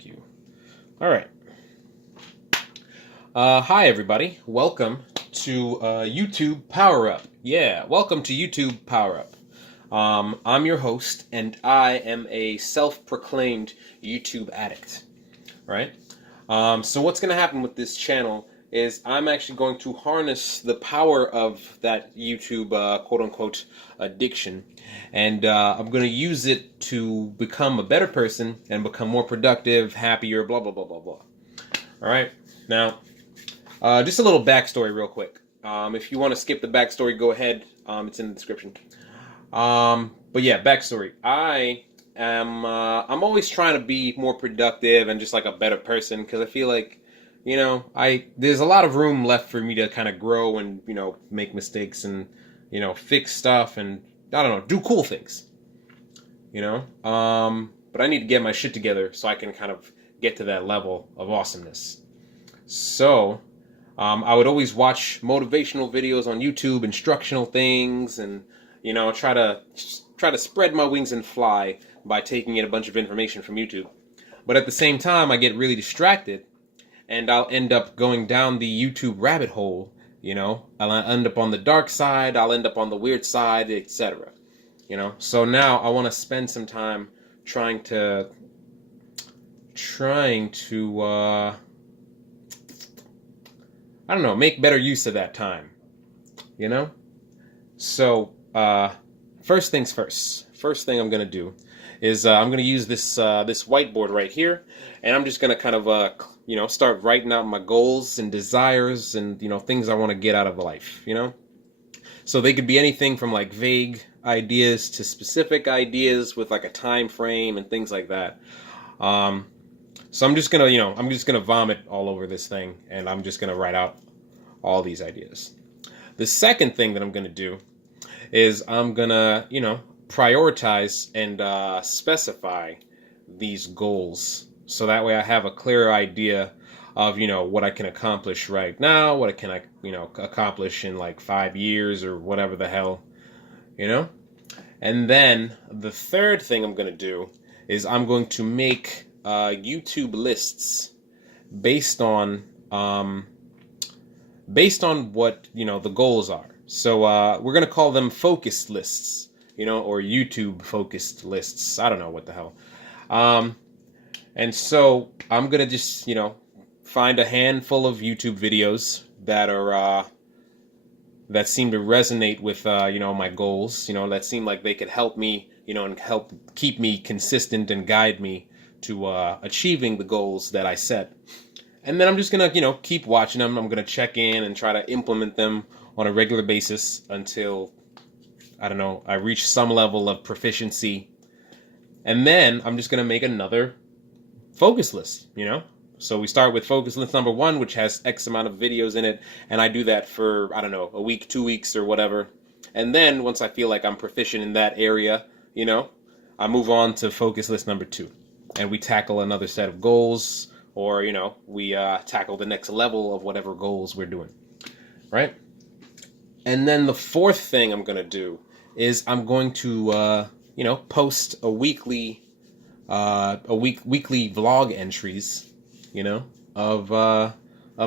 Thank you. All right. Hi, everybody. Welcome to YouTube Power Up. Yeah, welcome to YouTube Power Up. I'm your host, and I am a self-proclaimed YouTube addict. Right? So what's going to happen with this channel is I'm actually going to harness the power of that YouTube quote-unquote addiction, and I'm going to use it to become a better person and become more productive, happier, blah, blah, blah, blah, blah. All right? Now, just a little backstory real quick. If you want to skip the backstory, go ahead. It's in the description. But yeah, backstory. I'm always trying to be more productive and just like a better person, because I feel like, there's a lot of room left for me to kind of grow and, make mistakes and, fix stuff and, I don't know, do cool things, but I need to get my shit together so I can kind of get to that level of awesomeness. So, I would always watch motivational videos on YouTube, instructional things, and, try to spread my wings and fly by taking in a bunch of information from YouTube. But at the same time, I get really distracted, and I'll end up going down the YouTube rabbit hole, I'll end up on the dark side, I'll end up on the weird side, etc. So now I want to spend some time trying to I don't know, make better use of that time, So, first things first. First thing I'm going to do is I'm going to use this whiteboard right here, and I'm just going to kind of, start writing out my goals and desires and, things I want to get out of life, So they could be anything from, like, vague ideas to specific ideas with, like, a time frame and things like that. So I'm just going to, vomit all over this thing, and I'm just going to write out all these ideas. The second thing that I'm going to do is I'm going to, prioritize and specify these goals, so that way I have a clearer idea of, what I can accomplish right now, what I can, accomplish in like 5 years or whatever the hell, And then the third thing I'm going to do is I'm going to make YouTube lists based on what, the goals are. So we're going to call them focused lists, or YouTube focused lists. I don't know what the hell. And so I'm going to just, find a handful of YouTube videos that are, that seem to resonate with, my goals, that seem like they could help me, and help keep me consistent and guide me to achieving the goals that I set. And then I'm just going to, keep watching them. I'm going to check in and try to implement them on a regular basis until, I don't know, I reach some level of proficiency. And then I'm just going to make another focus list, So we start with focus list number 1, which has X amount of videos in it. And I do that for, I don't know, a week, 2 weeks or whatever. And then once I feel like I'm proficient in that area, I move on to focus list number 2. And we tackle another set of goals, or, we tackle the next level of whatever goals we're doing, right? And then the fourth thing I'm going to do is I'm going to, post a weekly vlog entries, of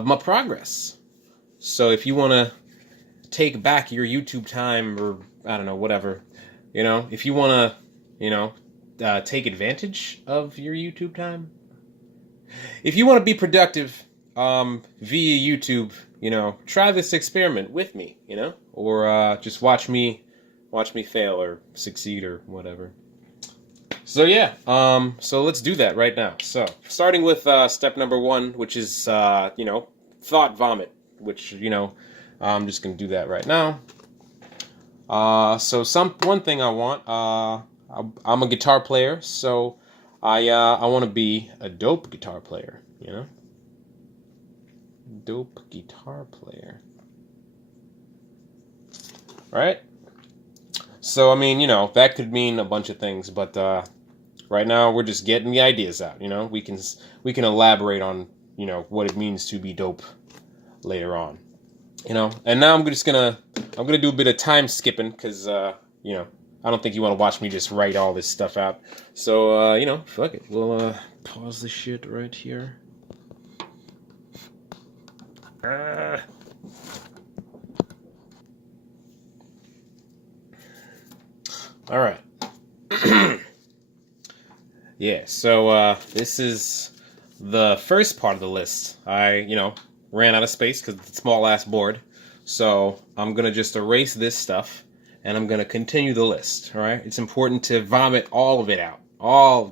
my progress. So if you want to take back your YouTube time, or I don't know, whatever, if you want to, take advantage of your YouTube time, if you want to be productive via YouTube, try this experiment with me, or just watch me fail or succeed or whatever. So yeah, so let's do that right now. So starting with step number 1, which is thought vomit, which I'm just gonna do that right now. So one thing I want, I'm a guitar player, so I want to be a dope guitar player, Dope guitar player. Right? So, I mean, that could mean a bunch of things, but right now we're just getting the ideas out, We can elaborate on, what it means to be dope later on. And now I'm gonna do a bit of time skipping, because I don't think you want to watch me just write all this stuff out. So, you know, fuck it. We'll pause the shit right here. All right. Yeah, so this is the first part of the list. I, you know, ran out of space because it's a small ass board. So I'm going to just erase this stuff and I'm going to continue the list. All right. It's important to vomit all of it out.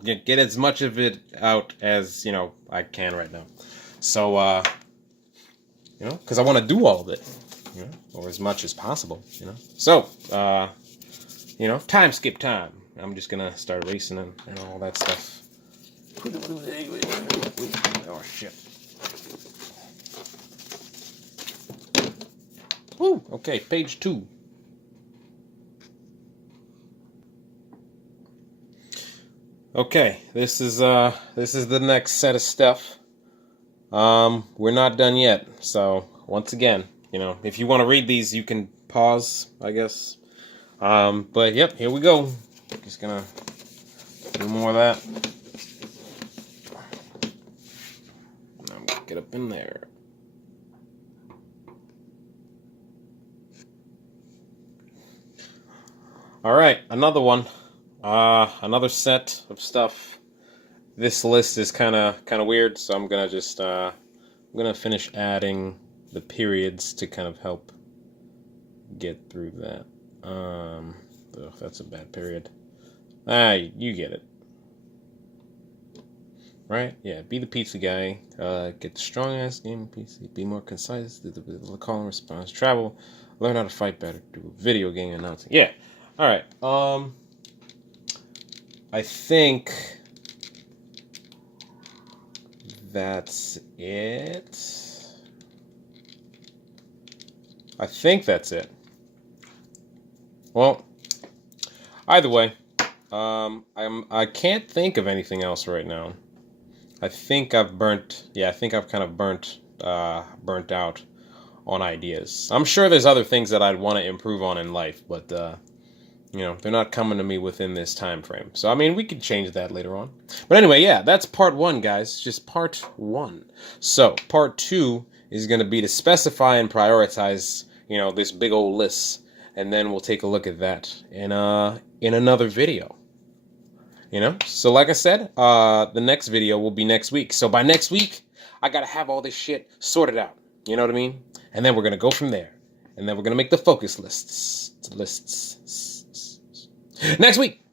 Get as much of it out as, you know, I can right now. So, you know, because I want to do all of it, you know, or as much as possible, you know. So, you know, time skip time. I'm just going to start erasing and all that stuff. Oh, shit. Woo! Okay, page 2. Okay, this is the next set of stuff. We're not done yet. So once again, you know, if you want to read these, you can pause, I guess. But yep, here we go. Just gonna do more of that. I'm gonna get up in there. All right, another one. Another set of stuff. This list is kind of weird, so I'm gonna just I'm gonna finish adding the periods to kind of help get through that. Ugh, that's a bad period. You get it, right? Yeah, be the pizza guy. Get the strong ass game pizza. Be more concise. Do the call and response. Travel. Learn how to fight better. Do video game announcing. Yeah. All right. I think that's it. I think that's it. Well, either way, I can't think of anything else right now. I think I've kind of burnt out on ideas. I'm sure there's other things that I'd want to improve on in life, but you know, they're not coming to me within this time frame. So, I mean, we could change that later on. But anyway, yeah, that's part 1, guys. Just part 1. So, part 2 is going to be to specify and prioritize, you know, this big old list. And then we'll take a look at that in another video. You know? So, like I said, the next video will be next week. So, by next week, I got to have all this shit sorted out. You know what I mean? And then we're going to go from there. And then we're going to make the focus lists. Next week.